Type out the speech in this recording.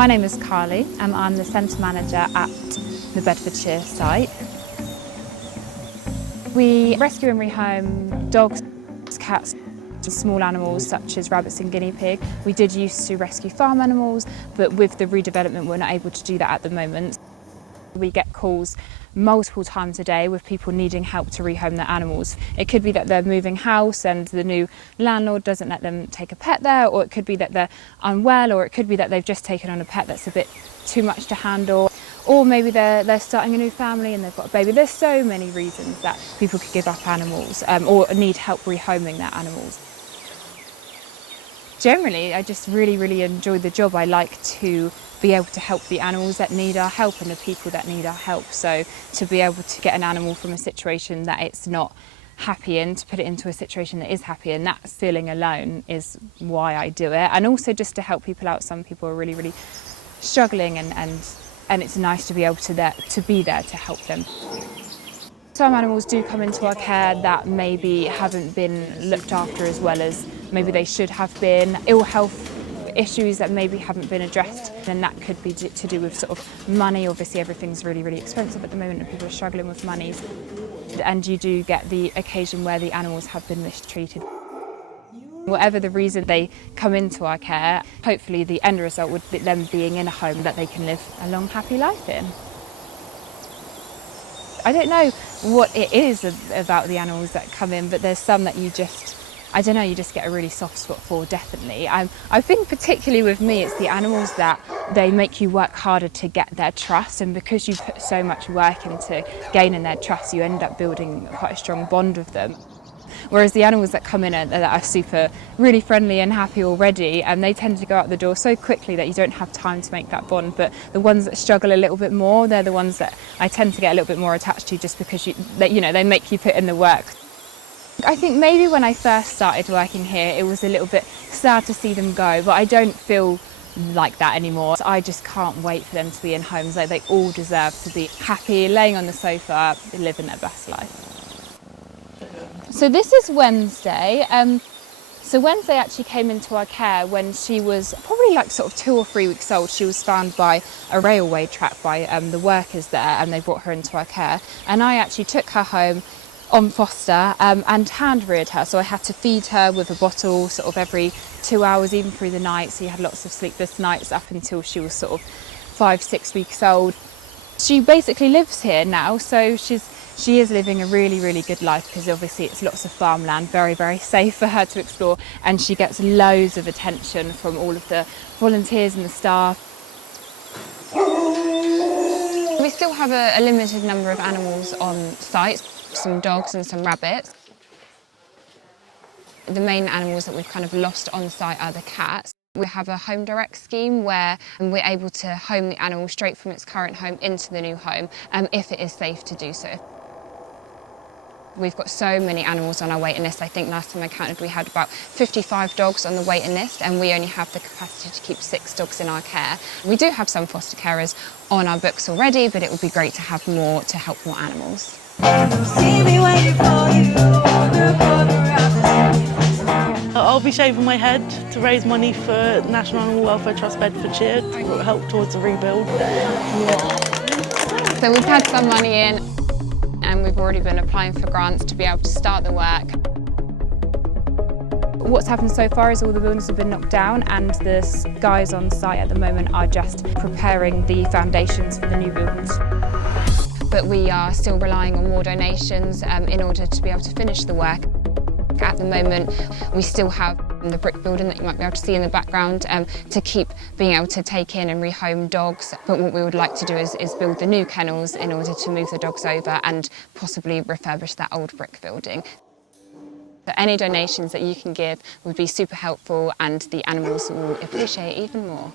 My name is Carley and I'm the Centre Manager at the Bedfordshire site. We rescue and rehome dogs, cats, and small animals such as rabbits and guinea pig. We did used to rescue farm animals, but with the redevelopment we're not able to do that at the moment. We get calls multiple times a day with people needing help to rehome their animals. It could be that they're moving house and the new landlord doesn't let them take a pet there, or it could be that they're unwell, or it could be that they've just taken on a pet that's a bit too much to handle, or maybe they're starting a new family and they've got a baby. There's so many reasons that people could give up animals or need help rehoming their animals. Generally, I just really enjoy the job. I like to be able to help the animals that need our help and the people that need our help. So to be able to get an animal from a situation that it's not happy in, to put it into a situation that is happy, and that feeling alone is why I do it. And also just to help people out. Some people are really struggling and it's nice to be able to be there to help them. Some animals do come into our care that maybe haven't been looked after as well as maybe they should have been. Ill health issues that maybe haven't been addressed, and that could be to do with sort of money. Obviously everything's really expensive at the moment and people are struggling with money. And you do get the occasion where the animals have been mistreated. Whatever the reason they come into our care, hopefully the end result would be them being in a home that they can live a long, happy life in. I don't know what it is about the animals that come in, but there's some that you just get a really soft spot for, definitely. I think particularly with me, it's the animals that they make you work harder to get their trust, and because you put so much work into gaining their trust, you end up building quite a strong bond with them. Whereas the animals that come in that are super really friendly and happy already, and they tend to go out the door so quickly that you don't have time to make that bond. But the ones that struggle a little bit more, they're the ones that I tend to get a little bit more attached to, just because they make you put in the work. I think maybe when I first started working here, it was a little bit sad to see them go, but I don't feel like that anymore. So I just can't wait for them to be in homes. Like, they all deserve to be happy, laying on the sofa, living their best life. So this is Wednesday. So Wednesday actually came into our care when she was probably like sort of 2 or 3 weeks old. She was found by a railway track by the workers there, and they brought her into our care. And I actually took her home on foster and hand-reared her. So I had to feed her with a bottle sort of every 2 hours, even through the night. So you had lots of sleepless nights up until she was sort of 5-6 weeks old. She basically lives here now, so she is living a really good life, because obviously it's lots of farmland, very safe for her to explore, and she gets loads of attention from all of the volunteers and the staff. We still have a limited number of animals on site, some dogs and some rabbits. The main animals that we've kind of lost on site are the cats. We have a home direct scheme where we're able to home the animal straight from its current home into the new home, if it is safe to do so. We've got so many animals on our waiting list. I think last time I counted we had about 55 dogs on the waiting list, and we only have the capacity to keep 6 dogs in our care. We do have some foster carers on our books already, but it would be great to have more to help more animals. I'll be shaving my head to raise money for National Animal Welfare Trust Bedfordshire. It will help towards the rebuild. So we've had some money in, and we've already been applying for grants to be able to start the work. What's happened so far is all the buildings have been knocked down, and the guys on site at the moment are just preparing the foundations for the new buildings. But we are still relying on more donations in order to be able to finish the work. At the moment, we still have the brick building that you might be able to see in the background to keep being able to take in and rehome dogs. But what we would like to do is build the new kennels in order to move the dogs over and possibly refurbish that old brick building. So any donations that you can give would be super helpful, and the animals will appreciate it even more.